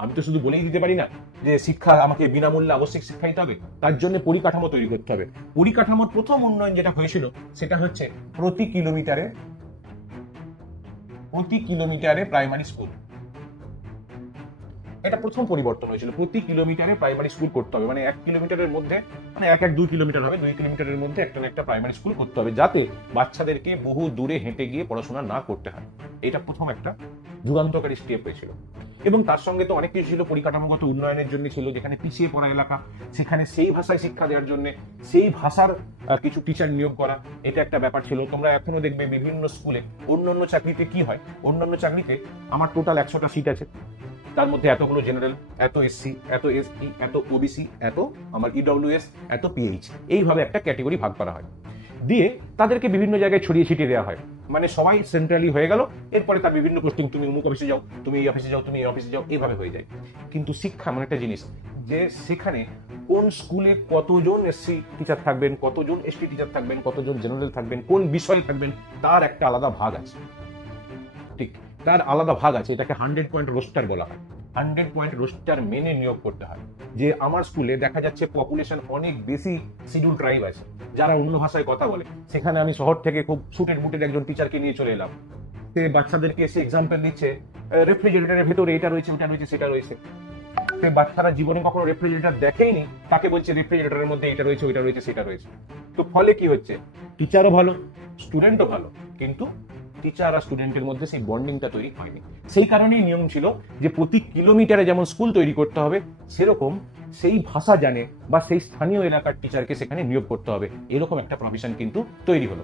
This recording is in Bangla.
আমি তো শুধু বলেই দিতে পারি না যে শিক্ষা আমাকে বিনামূল্যে আবশ্যিক শিক্ষা দিতে হবে, তার জন্য পরিকাঠামো তৈরি করতে হবে। পরিকাঠামোর প্রথম উন্নয়ন যেটা হয়েছিল সেটা হচ্ছে প্রতি কিলোমিটারে প্রাইমারি স্কুল। এটা প্রথম পরিবর্তন হয়েছিল, প্রতি কিলোমিটারে প্রাইমারি স্কুল করতে হবে, মানে 1 কিলোমিটারের মধ্যে, মানে 2 কিলোমিটার হবে, 2 কিলোমিটারের মধ্যে একটা না একটা প্রাইমারি স্কুল করতে হবে, যাতে বাচ্চাদেরকে বহু দূরে হেঁটে গিয়ে পড়াশোনা না করতে হয়। এটা প্রথম একটা যুগান্তকারী স্টেপ হয়েছিল। এবং তার সঙ্গে তো অনেক কিছু ছিল, পরিকাঠামোগত উন্নয়নের জন্য ছিল, যেখানে পিছিয়ে পড়া এলাকা সেখানে সেই ভাষায় শিক্ষা দেওয়ার জন্য সেই ভাষার কিছু টিচার নিয়োগ করা, এটা একটা ব্যাপার ছিল। তোমরা এখনো দেখবে বিভিন্ন স্কুলে, অন্যান্য চাকরিতে কি হয়, অন্যান্য চাকরিতে আমার টোটাল 100টা সিট আছে, তার মধ্যে এতগুলো জেনারেল, এত এসসি, এত এসটি, এত ওবিসি, এত আমার ইডব্লিউএস, এত পিএইচ, এইভাবে একটা ক্যাটেগরি ভাগ করা হয়, দিয়ে তাদেরকে বিভিন্ন জায়গায় ছড়িয়ে ছিটিয়ে দেওয়া হয়, মানে সবাই সেন্ট্রালি হয়ে গেল। এরপরে তার বিভিন্ন পোস্টিং, তুমি অমুক অফিসে যাও, তুমি এই অফিসে যাও, তুমি এই অফিসে যাও, এইভাবে হয়ে যায়। কিন্তু শিক্ষা এমন একটা জিনিস যে সেখানে কোন স্কুলে কতজন এসসি টিচার থাকবেন, কতজন এসটি টিচার থাকবেন, কতজন জেনারেল থাকবেন, কোন বিষয়ে থাকবেন, তার একটা আলাদা ভাগ আছে। ঠিক, তার আলাদা ভাগ আছে। এটাকে 100 পয়েন্ট রোস্টার বলা হয়। 100 পয়েন্ট রোস্টার মেনে নিয়োগ করতে হয়। যে আমার স্কুলে দেখা যাচ্ছে পপুলেশন অনেক বেশি শিডিউল ট্রাইব আছে, যারা অন্য ভাষায় কথা বলে, সেখানে আমি শহর থেকে খুব সুটেড বুটেড একজন টিচারকে নিয়ে চলে এলাম, সে বাচ্চাদেরকে এসে এক্সাম্পল দিচ্ছে, রেফ্রিজারেটরের ভেতরে এটা রয়েছে, ওটা রয়েছে, সেটা রয়েছে। সে বাচ্চারা জীবনে কখনো রেফ্রিজারেটর দেখেইনি, তাকে বলছে রেফ্রিজারেটরের মধ্যে এটা রয়েছে, ওইটা রয়েছে, সেটা রয়েছে। তো ফলে কি হচ্ছে, টিচারও ভালো, স্টুডেন্টও ভালো, কিন্তু টিচার আর স্টুডেন্টের মধ্যে সেই বন্ডিংটা তৈরি হয়নি। সেই কারণেই নিয়ম ছিল যে প্রতি কিলোমিটারে যেমন স্কুল তৈরি করতে হবে, সেরকম সেই ভাষা জানে বা সেই স্থানীয় এলাকার টিচারকে সেখানে নিয়োগ করতে হবে, এরকম একটা প্রভিশন কিন্তু তৈরি হলো।